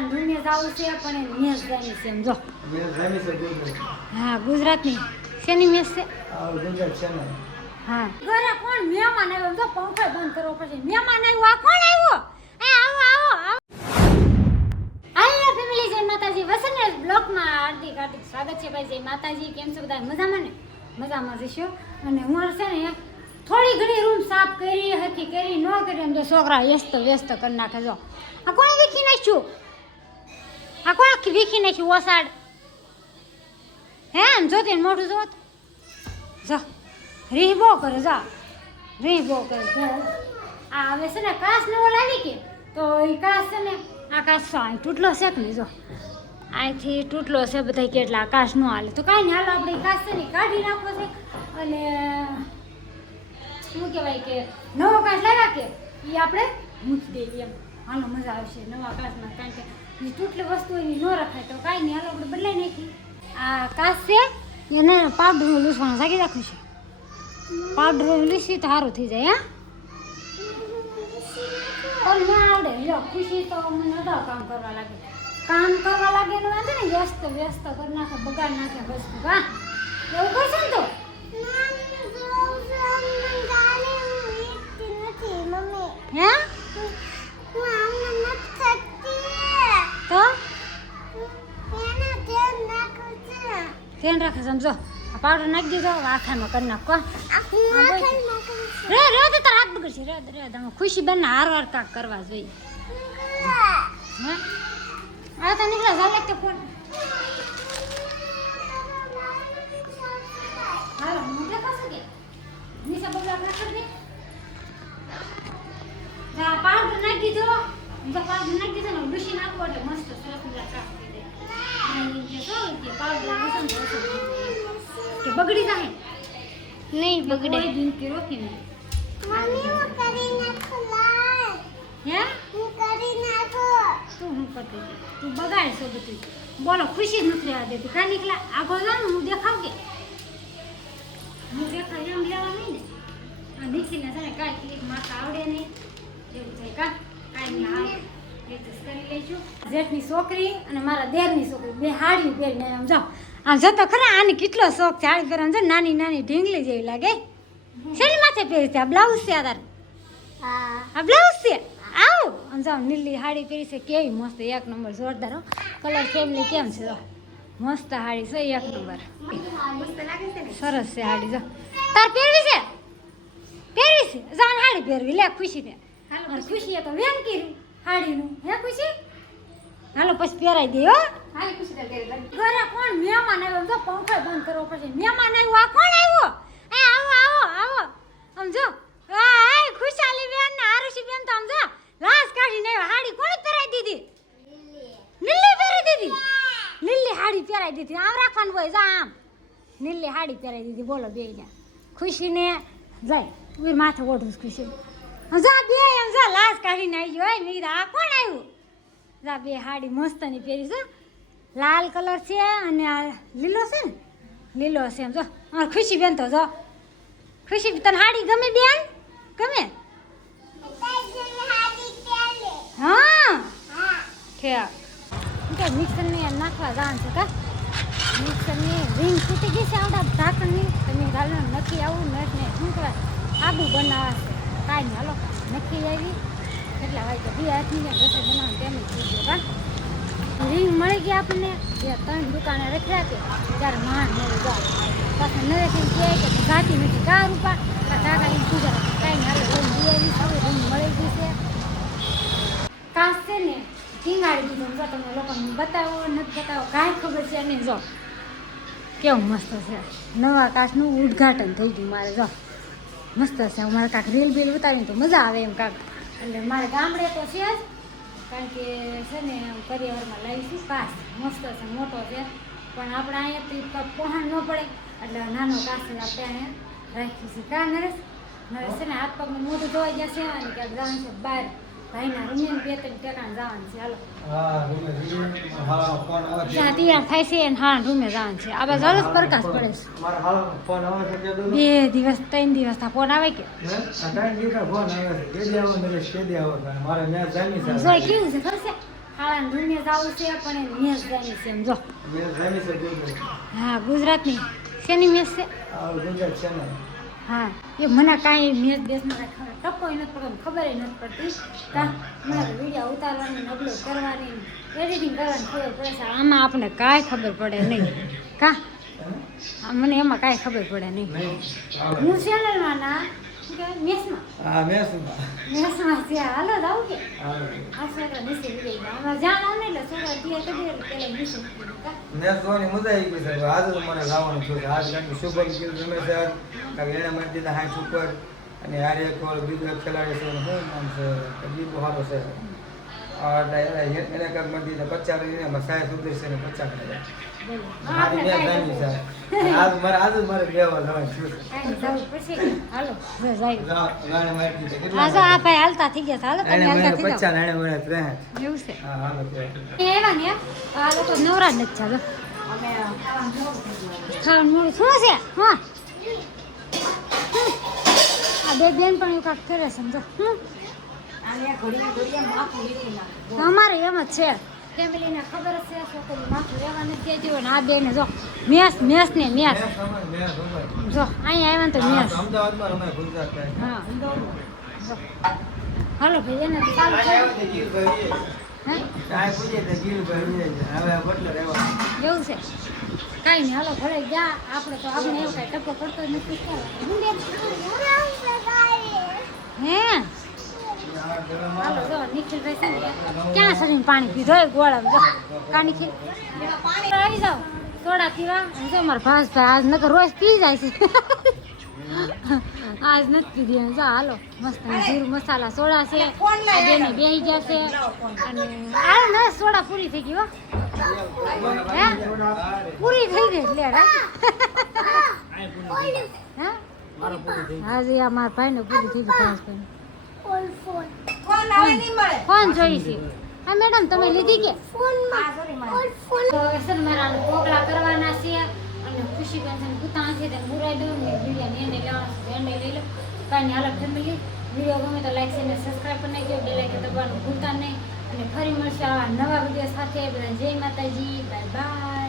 મારા રૂમે જવું છે પણ એ મેસ જાની છે એમ જો હા ગુજરાતની શેની મેસ છે હા ઘરે કોણ મહેમાન આવ્યો જો પંખો બંધ કરવો પડશે મહેમાન આવ્યો આ કોણ આવ્યો એ આવો આવો હાલો ફેમિલી જય માતાજી વસન બ્લોગમાં હાર્દિક સ્વાગત છે ભાઈ જય માતાજી કેમ છો બધા મજામાં ને મજામાં જશો અને હું છે ને થોડી ઘણી રૂમ સાફ કરી હતી કરી ન કરી એમ તો છોકરા વ્યસ્ત કરી નાખે જો આ કોણે વીખી નાખ્યું આ કોણે વીખી નાખ્યું ઓસાડ હે આમ જોતી ને મોઢું જોત જા રીહ બહુ કરે જા રીહ બહુ કરે આ હવે છે ને કાચ નવો લાવી કે તો એ કાચ છે ને આ કાચ અહીં તૂટલો છે કે નહીં જો અહીંથી તૂટલો છે બધા કેટલા આકાશ ન હાલે તો કાંઈ નહીં હાલો આપણે એ કાચ છે ને કાઢી નાખવો છે અને શું કહેવાય કે નવો કાચ લાવ્યા કે એ આપણે મૂકી દઈએ એમ હાલો મજા આવશે નવા કાચમાં કારણ કે એ તૂટલી વસ્તુ એની ન રખાય તો કાંઈ નહીં હાલો આપણે બદલાઈ નાખી આ કાચ છે એને પાવડરનું લૂસવાનું સાકી રાખું છે પાવડર લૂસી તો સારું થઈ જાય હા મને આવડે લો ખુશી તો મને અડધા કામ કરવા લાગે એનો વાંધો ને વ્યસ્ત કરી નાખે બગાડ નાખે વસ્તુ હા એવું કરશે ને તો હે ધ્યાન રાખે સમજો આ પાવડર નાખી દીધો આખામાં કરી નાખો રે રે તો તાર હાથ બગડશે રે તમે ખુશી બેન હારવાર કાક કરવા જોઈએ હે આ તો નીકળે ચાલ લાગતો ફોન હાલો મોટે પાસે કે નીચે બગડા નાખી દે જા પાવડર નાખી દીધો જો પાવડર નાખી દીધો ને ડુસી નાખો એટલે મસ્ત સરસ કાક થઈ જાય કે પાવડર મસન કે બગડી જાય નહીં બગડે દિન કે રોકી મમ્મી હું કરી નાખો લાલ હે હું કરી નાખો તું હું કરતી તું બગાડ છો બધું બોલો ખુશી નથી આ દેતી કા નીકળા આગો જાવ હું દેખાવ કે હું દેખાવ એમ લેવા નહીં ને આ નીકળીને છે ને કાંઈ ક્લિક માથા આવડે નહીં એવું થાય કા કાંઈ નહીં આવે એડજસ્ટ કરી લઈશું જેઠની છોકરી અને મારા દેરની છોકરી બે હાડી પહેરીને આમ જાઓ આમ જતો ખરા આને કેટલો શોખ છે હાડી પહેરવાનો છે નાની નાની ઢીંગલી જેવી લાગે શેની માથે પહેરી છે આ બ્લાઉઝ છે તાર આ બ્લાઉઝ છે આવો આમ જાઓ નીલી હાડી પહેરી છે કેવી મસ્ત એક નંબર જોરદાર હો કલર ફેમિલી કેમ છે જો મસ્ત હાડી છે એક નંબર સરસ છે હાડી જો તાર પહેરવી છે જાન હાડી પહેરવી લે ખુશી ને ખુશીએ તો વેન કર્યું હાડીનું હે ખુશી હાલો પછી પહેરાઈ દે હો હાલી ખુશી ઘરે કોણ મહેમાન આવ્યો તો પંખો બંધ કરવો પડશે મહેમાન આવ્યો આ કોણ આવ્યો એ આવો સમજો આ ખુશાલી બેન ને આરુષી બેન તો સમજો લાશ કાઢીને આવ્યો હાડી કોણે પહેરાઈ દીધી લીલી પહેરાઈ દીધી લીલી હાડી પહેરાઈ દીધી આમ રાખવાનું હોય જા આમ લીલી હાડી પહેરાઈ દીધી બોલો બેયને ખુશીને જાય ઉઈ માથે ઓઢું ખુશી જા બે એમ જા લાશ કાઢીને આવી ગયો હોય મીરા આ કોણ આવ્યું જા બે હાડી મસ્તની પહેરી છે લાલ કલર છે અને આ લીલો છે ને લીલો છે એમ જો ખુશી બેન તો જો ખુશી તને હાડી ગમે બેન ગમે હા ઠેક મિક્સરને નાખવા જવાનું છે કા મિક્સરની રીંગ તૂટી ગઈ છે આવડા ઢાંકણની તમે ગાલો નક્કી આવું નટ ને શું કહેવાય આબુ બનાવવા છે કાંઈ નહીં હાલો નક્કી આવી કેટલા વાગે 2 હાથની રસોઈ બનાવવાનું તેમ જ થઈ ગયો કા રીંગ મળી ગયા આપણને જે 3 દુકાને રખ્યા છે ત્યારે માણ મળી જાય પાછા નવેથી કહે કે ઘાટી નથી કા રૂપા ટાકાની પૂજા કાંઈ હાલ રીંગ મળી ગઈ છે કાચ છે ને ટીંગાડી દીધું જો તમે લોકોને બતાવો નથી બતાવો કાંઈ ખબર છે નહીં જો કેવું મસ્ત છે નવા કાચનું ઉદ્ઘાટન થઈ ગયું મારે જો મસ્ત છે મારે કાંક રીલ બીલ ઉતારીને તો મજા આવે એમ કાંક એટલે મારે ગામડે તો છે જ કારણ કે છે ને પરિવારમાં લઈશું કાચ મસ્ત છે મોટો છે પણ આપણે અહીંયાથી પહોંચ ન પડે એટલે નાનો કાચ આપણે અહીંયા રાખીશું કા નરેશ છે ને હાથ પગનું મોઢું ધોવાઈ જશે અને ક્યાંક જવાનું છે બહાર ભાઈના રૂમે 2-3 ઠેકાણે જવાનું છે હાલો ત્યાં તૈયાર થાય છે અને હા રૂમે જવાનું છે આ બાજુ સરસ પ્રકાશ પડે છે 2 દિવસ 3 દિવસ તા ફોન આવે કે જોઈ કેવું છે ખબર છે કાળા ધૂને જવું છે પણ એ મેસ જાની છે એમ જો મેં જાણી છે ગુજરાત. હા ગુજરાતની શેની મેસ છે આ ગુજરાત છે ને. હા એ મને કાંઈ મેસ બેસમાં ટપોય નથી પડતો ખબર નથી પડતી કા મને વિડીયો ઉતારવાની ને અપલોડ કરવાની એડિટિંગ કરવાની ખબર પડે છે આમાં આપણને કાંઈ ખબર પડે નહીં કા મને એમાં કાંઈ ખબર પડે નહીં નહીં. હું ચેનલમાં ના શું કહેવાય મેસમાં હા મેં શું. મેસમાં છે હાલો જાવ કે હા આ છોકરા નીચે વિજય ગયા અમારે જાણ આવ ને એટલે છોકરા તૈયાર કરી દે એટલે પેલા નીચે મૂકી દે કા મેં જોવાની મજા આવી ગઈ છે આજે તો મને લાવવાનું થયું છે આજ કારણ કે શુભમ ગીલ રમે છે કારણ કે એને મારી દીધા 60 ઉપર અને યાર એક વાર બીજો એક ખેલાડી છે એનું શું નામ છે દીપુ સારો છે એને કાંક મારી દીધા 50 લઈને એમાં 60 સુધીર છે ને 50 કરે બોલો મારી મેં જાણી છે આજ જ મારે લેવા જવાનું થયું છે કાંઈ જવું પછી હાલો જો જાય ગાણે મારી દીધા આ કેટલા જો આ ભાઈ હાલતા થઈ ગયા હાલો તમે એને મને હાલતા થઈ 50 એને મને 63 એવું છે હા હાલો તો એ આવ્યા ને આ લોકો નવરા જ નથી ચાલો ખાવાનું મોડું શું છે હા આ બે બેન પણ એવું કાંક કરે સમજો અમારે એમ જ છે ફેમિલીને ખબર જ છે છોકરી માથું રહેવા નથી દેતી હોય ને આ બેને જો મેસ ને મેસ જો અહીંયા આવ્યા ને તો મેસ અમદાવાદમાં રમાય ગુજરાત હા જો હાલો ભાઈ એને તો ચાલુ છે હે કાંઈ પૂછીએ તો ગીલ ભાઈ હવે બદલે રહેવા એવું છે કાંઈ નહીં હાલો ભલે ગયા આપણે તો આપણે એવું કાંઈ ટપો પડતો જ નથી હે હાલો જો નિખિલભાઈ છે ને ક્યાં શરીર પાણી પીધો હોય ગોળામાં જો કા નિખિલ આવી જાઓ સોડા પીવા અને જો મારા ભાસભાઈ આજ નકર રોજ પી જાય છે આજ નથી પીધી જો હાલો મસ્ત જીરું મસાલા સોડા છે આ બેને બેસી ગયા છે અને આ ને સોડા પૂરી થઈ ગઈ હો હે પૂરી થઈ ગઈ લે હે આજે આ મારા ભાઈને પૂરી થઈ ગઈ ભાસભાઈ ફોન જોઈ છે હા મેડમ તમે લીધી કે કોકડા કરવાના છે અને ખુશી પેન્શન કુતા છે તેને મુરાઈ દઉં ને વિડીયો એને લેવાનું છે એને લઈ લો કાંઈ હાલો ફેમિલી વિડીયો ગમે તો લાઈક અને સબસ્ક્રાઈબ કરી નાખજો બે લાઈક દબાવવાનું ભૂલતા નહીં અને ફરી મળશે આવા નવા વિડીયો સાથે બધા જય માતાજી બાય બાય.